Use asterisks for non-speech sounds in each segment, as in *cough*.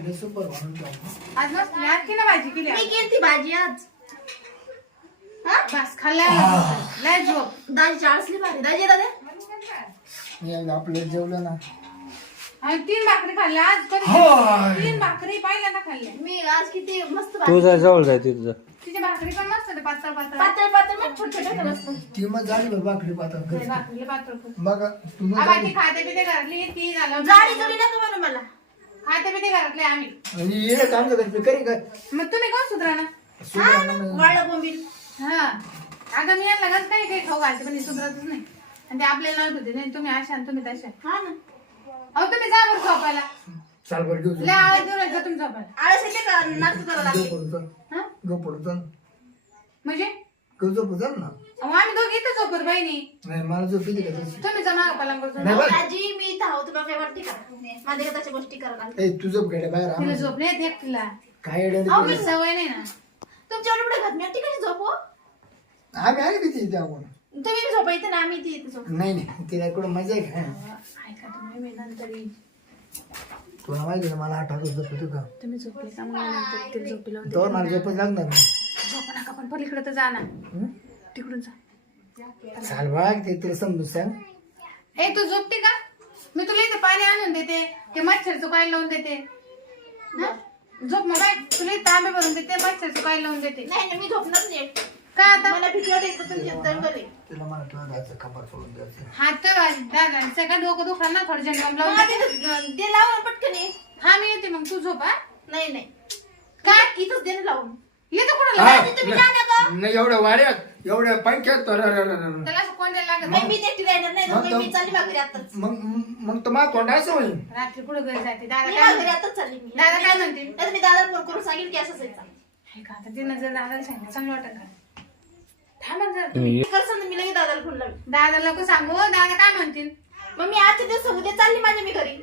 तिथे सुपर म्हणून. आज मस्त ना भाजी केली मी आज. केली भाजी आज. हा? बस खाल्ल्या लय झोप. दाजी चाळसली भारी. दाजी दादा मी आज आपलं जेवलं ना. आणि तीन भाकरी खाल्ल्या आज कधी. तीन भाकरी पहिल्यांदा खाल्ल्या. मी आज किती मस्त तू भाजी जवळ जाय तिथं जा तिच्या भाकरी पण मस्त होत्या, पातळ पातळ. पातळ पातळ मग छोटे छोटे करत असतो. ती मग झाली बरं भाकरी पातळ खूप. बघा तुम्ही आ, बाकी खाते पिते ती झालं. जाडी जोडी नका म्हणू मला. खाते पिते घरातले आम्ही. आणि येणं काम करते करी काय? मग तुम्ही कोण सुधरा ना. वाळलं बोंबील. हा. अगं मी यांना लगच काही काही खाऊ घालते पण हे सुधरतच नाही. आणि ते आपल्याला नव्हत होते नाही तुम्ही अशा आणि तुम्ही तशा. हा ना. अहो तुम्ही जा बरं झोपायला. चाल बरं घेऊ लय आवाज देऊ नका तुम्ही झोपायला. आळस येते का? नाटक करावं लागते. घेऊ पडू हा? घेऊ पडू चल म्हणजे घेऊ चल ना? अहो आम्ही दोघी इथं झोपत बहिणी. नाही मला झोप येते का तशी तुम्ही जमा पलंगवर नाही झोपा. बरं. दाजी मी इथं आहो तुला काय वाटते का? माझ्या तशा गोष्टी करायला ए तू झोप गेल्या बाहेर तिला आम्हाला. झोप नाही येत एकटीला. काय अहो, सवय नाही ना. तुमच्या एवढी पुढे घात मी एकटी कशी झोपू आम्ही आहे किती इथे आपण तुम्ही बी झोपा येते ना आम्ही ती इथे झोप. नाही नाही. तिला इकडं मजा आहे का? ऐका तुम्ही मी नंतर. येईन. तुला माहिती आहे ना मला आठ वाजता झोप येतो का? तुम्ही झोपले का? मग मी नंतर तिला झोपी तर मला झोपच लागणार नाही. झोपू नका पण पलीकडे तर जा ना. हं? तिकडून जा. चाल बघ ते तुला समजून सांग. ए तू झोपते का? मी तुला इथे पाणी आणून देते. ते मच्छर चुकायला लावून देते. हं? झोप मग बाय तुला इथे तांबे भरून देते मच्छर चुकायला लावून देते. नाही नाही मी झोपणार नाही. काय आता? मला भीती वाटते एकदा तुमची दंगल आहे. तिला मला तुला जायचं खबर सोडून द्यायचं. हात तर दादा सगळं डोकं दुखणार ना थोडं जंगम लावून मला देते. तिथं दे लावून पटकन ये. हा मी येते मग. तू झोप हा? नाही नाही. काय? इथंच दे ना लावून. हा, तुम्ही. नाही. एवढ्या वाऱ्यात एवढ्या पंख्यात तर. त्याला असं कोणत्या लागत नाही मी एकटी राहणार नाही मग मी- तर- मी चालली माघारी आताच. मग मग तर मला तोंडायचं होईल? रात्री घरी जाते? दादा मी काय माघारी म्हणते? आताच चालली मी. दादा काय म्हणते? नाही मी दादा फोन करून सांगेल की असं जायचं हे का? आता तिनं जर दादाला सांगितलं चांगलं वाटत का? थांबा जरा तुम्ही. करसान मी लगेच दादाला फोन लावेल दादाला नको सांगू दादा काय म्हणतील? मग मी आजच्या दिवस उद्या चालली माझ्या मी घरी.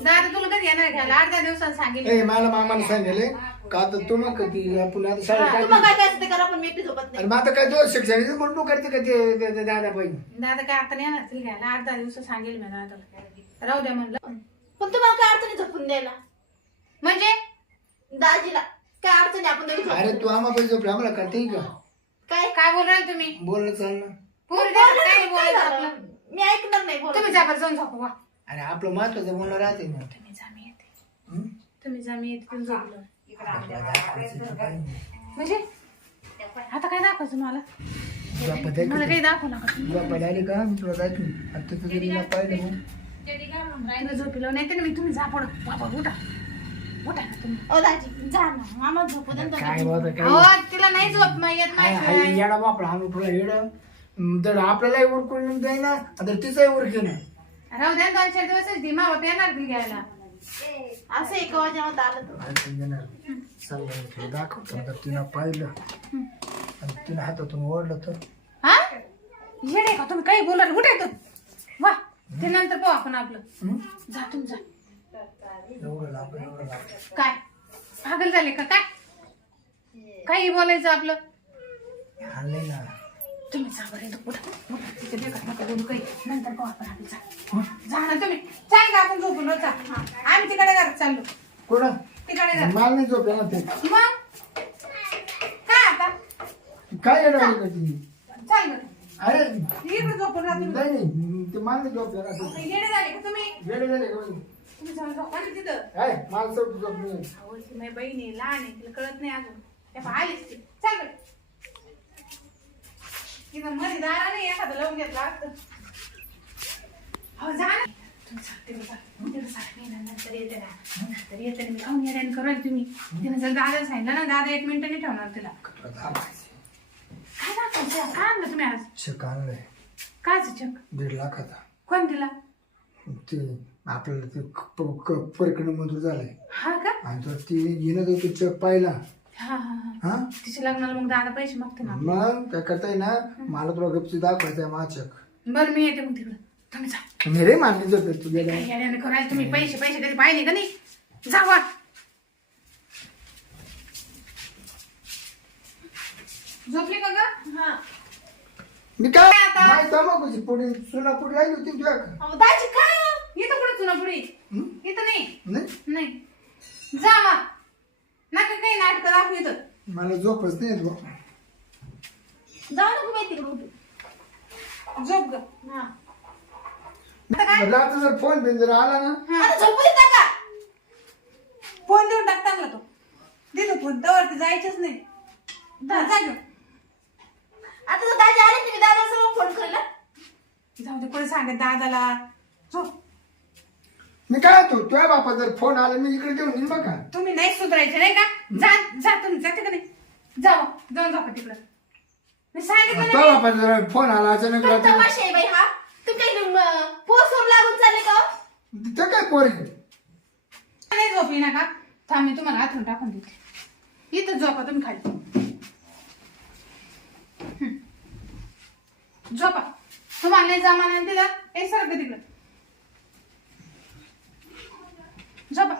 दादा तुला कधी येणार घ्यायला? अर्ध्या दिवसात सांगेल ए मला मामाने सांगितले का तर तू मग कधी आपण आता शाळेत. काय करायचं ते करा पण मी एकटी झोपत नाही. अरे मग आता काय दोन शिक्षण म्हणून तू करते का ते- ते ते दादा पाहिजे दादा काय आता नाही येणार तिला घ्यायला? अर्धा दिवसात सांगेल मी राहू द्या म्हणलं. पण तुम्हाला काय अडचणी झोपून द्यायला? म्हणजे? दाजीला काय अडचणी आपण दोघी झोपून अरे तू आम्हा पाहिजे झोपला आम्हाला करते का? काय? काय बोल राहिले तुम्ही? बोलणं चाल ना पोरी काय काय बोलायचं? आपलं. मी ऐकणार नाही बोल तुम्ही जा बरं जाऊन झोपवा अरे आपलं महत्वाचं बोलणं राहते ना. तुम्ही जा मी येते. हं? तुम्ही जा मी येते तुम्ही झोपलं आपल्याला दाखवायचं तर काही नाही. म्हणजे? आता काय दाखवायचं मला? तुला पता मला आहे काही दाखवू नका. का? तुला पहिले आले का? मी तुला दाखवीन. आता तुझं तिला पाहिलं मग. तिला झोपीला नाही ना मी तुम्ही जा पड बाबा उठा. उठा ना तुम्ही. ओ दाजी जा ना. मामा झोपू दे ना काय तुम्ही. काय? अहो तिला नाही झोप मग येत नाही हाय येडा बापडा आम्ही तुला येडं. तर आपल्यालाही उरकून जाईना तर तिचाही उरके ना राहू द्या दोन चार दिवसच धीमा होत येणार ती घ्यायला. असं एक वाजेवर आलं तुला दाखवतो. आता तिनं पाहिलं. आणि तिनं हातातून ओढलं तर. हा? येडे का तुम्ही? काही बोला उठा तू वा ते नंतर पाहू आपण आपलं? जा तुम्ही जा. एवढं लांब एवढं लांब. काय? पागल झाले का? काय? काही बोलायचं आपलं? हल्ले ना. तुम्ही जा बरं इथं. तिथे नका बोलू काही नंतर पाहू आपण जा. जा ना तुम्ही. चाल का आपण झोपून जा. आम्ही तिकडे घरात चाललो. कुठं? तिकडे घरात मला नाही झोप येणार ते. मग? काय आता? काय येणार आहे का ती चाल बरं. अरे इकडे झोपून राहा तुम्ही. नाही नाही ते मला नाही झोप येणार ते. येडे झाले का तुम्ही? वेडे झाले का म्हणजे? तुम्ही जाऊन झोपा ना तिथं. काय मला झोप झोप नाही अहो, ती माझी बहीण आहे लहान आहे तिला कळत नाही अजून. त्या आलीच ती. चल बरं. तिथं मध्ये दारा नाही एखादं लावून घेतला असतं हो जा ना. तुम्ही सांगते बघा तिथं सांग मी ना नंतर येते ना. नंतर येते ना. मी खाऊन येड्याने करेल तुम्ही. तिनं जर दादा सांगितलं ना दादा एक मिनिटं नाही ठेवणार तिला. काय दाखवायचं काय आणलं तुम्ही आज? चेक आणलंय. काय चक. दीड लाखाचा कोण तिला ते आपल्याला ते परकडं मंजूर झालंय. हा का? आणि तो ती येणं तो चेक पाहिला. हा हा हा. हा? तिच्या लग्नाला मग दादा पैसे मागते ना? मग? काय करताय ना? मला तुला गपची दाखवायचं आहे माझं चेक बरं मी येते मग तिकडं. तुम्ही जा. मी रे मागणी झोपेल तू गेल्या काही येड्याने करायला तुम्ही? पैसे पैसे कधी पाहिले का नाही? जावा झोपली का ग? हा. मी काय आता? माय तमाखूची पुढे सुना पुढे राहिली होती तुझ्या अहो, दाजी काय? इथं कुठे तुला पुढे? इथं नाही. नाही? नाही. जा मग नका काही नाटक दाखवित. मला झोपच नाही येत बुवा. जाऊ नको माहिती तिकडे उठू. झोप ग. हा. आता काय? रात्री जर फोन बिन जर आला ना? हा. आता झोपू देता का? फोन देऊन टाक चांगला तो. देतो फोन त्यावरती जायचंच नाही. जा जा घेऊन. आता जर दाजी आले तुम्ही दादा समोर फोन करेल जाऊ दे कोणी सांगत दादाला. झोप. मी काय तो तुझ्या बापा जर फोन आला मी इकडे घेऊन येईन बघा. तुम्ही नाही सुधारायचे नाही का? जा जा तुम्ही जाते का नाही जाऊ जाऊन झोपा तिकडं. मी सांगितलं तुझ्या नाही. बापा जर फोन आला अचानक रात्री तमाशा आहे बाई हा. लागून चालले का हो? तिथं काय पोरी नाही झोपी नका थांब मी तुम्हाला आथरून टाकून देते. इथं झोपा तुम्ही खाली. हं. झोपा. तुम्हाला नाही जमाना दिला एक सारखं तिकडं. झोपा.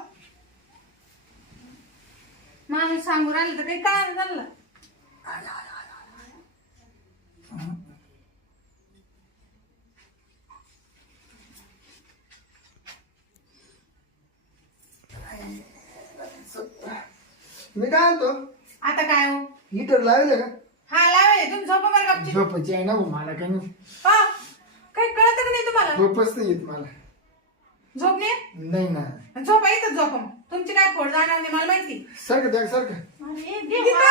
माणूस सांगू राहिलं तर काही काय झालं मी काय म्हणतो? आता काय हो? हिटर लावले का? हा लावे तुम्ही झोपा बरं झोपायची आहे ना भाऊ मला काही नाही. हा काही कळत का नाही तुम्हाला? झोपच नाही येत मला. झोप नाही? नाही ना झोपा इथं झोपा. तुमची काय फोड जाणार नाही मला माहिती. सारखं द्या सारखं. अरे देवा.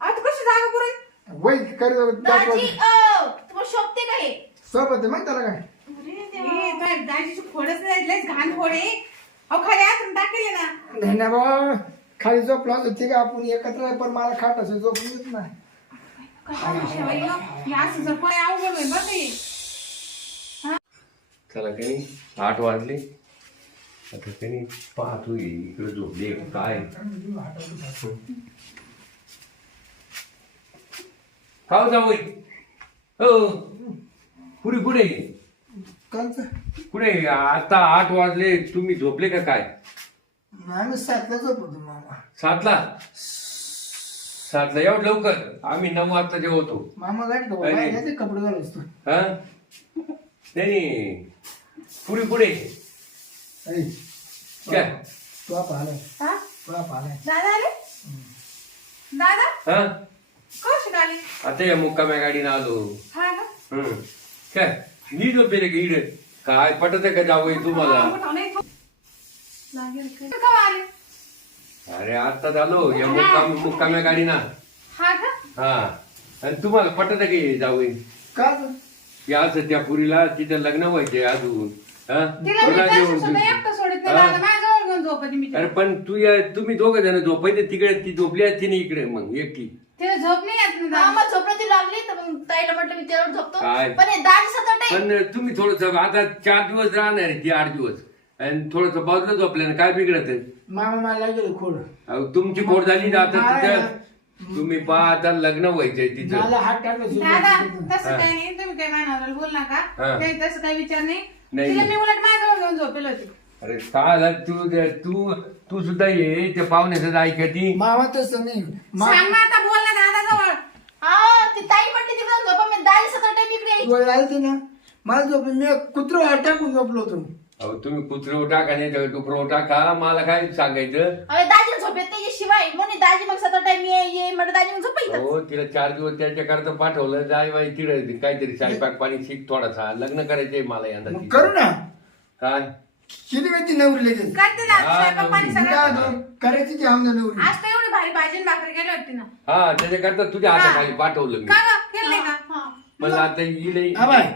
आता कशी जागा पुरण वै कर दाजी अ, तुम्हाला शोभते का हे? सोबत आहे माहिती त्याला काय? अरे देवा. दाजीची फोडच नाही लयच घाण फोड आहे. अहो खरे आतून टाकले ना. नाही ना बाबा. खाली झोपला होता ठीक आहे आपण एकत्र पण मला खाट असं येत नाही. हो? असं जर अवघड होईल बरं ते. चला काही आठ वाजले. आता काही पाहतो इकडे झोपले का काय? खाऊ जाऊ हो. पुढे पुढे कालचं पुढे आता आठ वाजले तुम्ही झोपले का काय? आम्ही सातला झोपतो मामा. सातला? सातला. एवढं लवकर? आम्ही नऊ वाजता जेवतो. मामा कपडे घालून असतो हा? नाही नाही पुढे पुढे ऐ, काय? तू आप आलाय हा? तू आप आलाय दादा आले दादा? हा? कशी आले आता या मुक्काम्या गाडीनं आलो हा ना? हं. काय? मी झोपेले का इकडे काय पटत का जावं तुम्हाला हा. लागेल केव्हा आले अरे आता झालो या मुक्काम मुक्काम्या गाडीना हा का हा। आणि तुम्हाला पटत का जावं का ग? असं त्या पुरीला तिचं लग्न व्हायचे अजून हा? तिला मी तुला पैसे घेऊन सुद्धा दे. एकटं सोडत नाही हा? दादा माझ्याजवळ घेऊन झोपते मी अरे. पण तू या तुम्ही दोघं जण झोपायचे तिकडे ती झोपली असती नाही इकडे मग एकटी तिला झोप नाही येत ना हा, दादा. मग झोपण्याची लागली तर मग ताईला म्हटलं मी त्यावर झोपतो काय? पण हे दाजी सतत आहे पण तुम्ही थोडस आता चार दिवस राहणार आहे ती आठ दिवस आणि थोडस बाजूला झोपल्यानं काय बिघडत मामा मला गेलो खोड तुमची खोड झाली ना आता. तिथं तुम्ही पहा आता लग्न व्हायचंय तिचं. मला हात टाकला दादा सुद्धा. तसं काही नाही. तुम्ही मानावर बोल नका. हा. काही तसं काही विचार नाही. नाही. तिला मी उलट माझ्याजवळ घेऊन झोपेल होती. अरे काय झालं तू तू तू सुद्धा ये त्या पाहुण्याचं ऐकती. मामा तसं नाही. मा- सांग ना आता बोल ना दादा जवळ हा ती ताई म्हटली तिकडे झोपा मी टाइम इकडे यायची. ना? मला झोप मी कुत्र हात टाकून झोपलो होतो. अहो तुम्ही कुत्र टाका नाही तर डुकर टाका मला काय सांगायचं? अरे दाजी झोपेत नाही शिवाय म्हणून दाजी मग सतत टाइम ये दाजी मग झोपा इथं. हो तिला चार दिवस त्याच्याकरता पाठवलं. जाय बाई तिकडे काहीतरी स्वयंपाक पाणी शिक थोडासा. लग्न करायचंय मला यंदा मग तिचं. करू ना. काय? किती वेळ ती नवरी लगेच? करते ना हा, स्वयंपाक पाणी मी सगळं. काय म्हणतो, करायची ती आमदा नवरी. आज तर एवढी भारी भाजी आणि भाकरी केली होती ना. हा त्याच्याकरता तुझ्या हाताखाली पाठवलं मी. का ग केलं नाही का? हा. मला आता येईल हा बाय.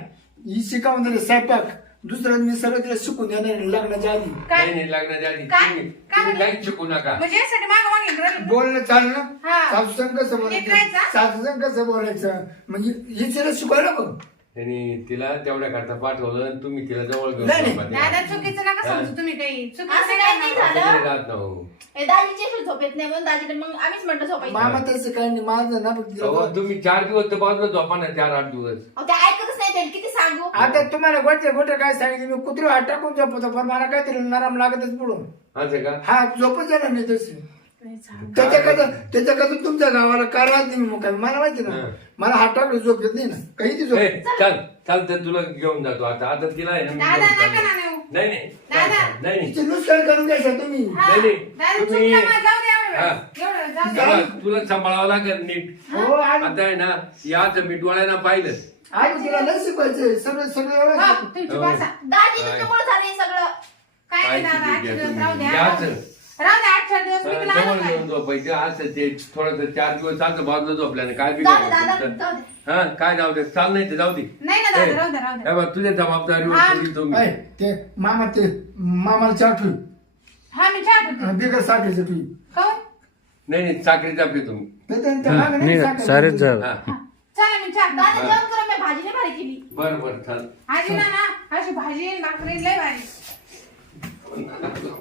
ही स्वयंपाक. दुसरं मी सगळं तिला शिकून देणार लग्नाच्या आधी काय नाही नाही लग्नाच्या आधी काय? तुम्ही काय तुम्ही म्हणे? काहीच शिकू नका म्हणजे यासाठी मागं मागे राहिली. बोलणं चालणं हा. सासू संग कसं नीट बोलायचं राहायचं. सासू संग कसं बोलायचं म्हणजे हे तिला शिकवायला बघ त्यांनी तिला तेवढ्या करता पाठवलं आणि तुम्ही तिला जवळ घेऊन नाही, नाही. झोपा द्या. दादा चुकीचं नका समजू तुम्ही काही. असं नाही काही झालं. नाही राहत ना हो. दाजीची अशी झोपेत नाही म्हणून दाजीने मग आम्हीच म्हटलं झोपायचं. मामा तसं काही नाही माझं ना फक्त अहो. तुम्ही चार दिवस तर बाजूला झोपा ना चार आठ दिवस. अहो, ते ऐकतच नाही किती सांगू? आता तुम्हाला गोष्ट गोष्ट काय सांगितली मी कुत्र हात टाकून झोपतो पण मला काहीतरी नरम लागतच पुढून असं का? हा झोपच येणार नाही तशी. त्याच्याकडे त्याच्याकडे तुमच्या गावाला का राहत नाही मी मुकामी मला माहिती ना हं. मला हात टाकलं झोप येत नाही ना काही ती झोप ए, चल चल तर तुला घेऊन जातो आता आता तिला आहे ना मी दादा घेऊन नका चाललो. ना नेऊ नाही नाही दादा. नाही नाही तिचे नुकसान करून घ्यायचं तुम्ही हा. नाही, नाही. दादा तुम्ही- चुकलं माझं, जाऊ दे एवढं हा. वेळ. एवढं वेळ, जाऊ दे. तेव्हा तुला सांभाळावं लागेल नीट हो आता आहे ना याच मी डोळ्यानं पाहिलं तिला शिकवायचं सगळं सगळं हो, व्यवस्थित. तुम्ही हो. बसा. दाजी तुमच्यामुळे सगळं काय नाही दादा राहू द्या? याच. राहू द्या आठ चार दिवस मी तुला जवळ आणून घेऊन देईन. झोपायचे असं ते थोडस चार दिवस चालतं बाजूला झोपल्याने. काय जाऊ दे दादा बिघडलं जाऊ तुमचं? दे. हा काय जाऊ दे चाल नाही ते जाऊ दे. नाही ना दादा राहू हे बघ, तुझ्या हा. तुम्ही तुम्ही ऐ, ते मामा ते मामाला हा मी चहा ठेवते. बिगर साखरेचं तू खाऊ नाही नाही चाकरीचा पे तुम्ही. नाही तर त्या मागं नाही नाही साखर. सारेच जा हा. चला मी चहा दादा ठेवते. जेवण करून मी भाजी नाही भारी केली. बरं बरं चाल. आजी ना ना अशी भाजी भाकरी लय भारी. *laughs*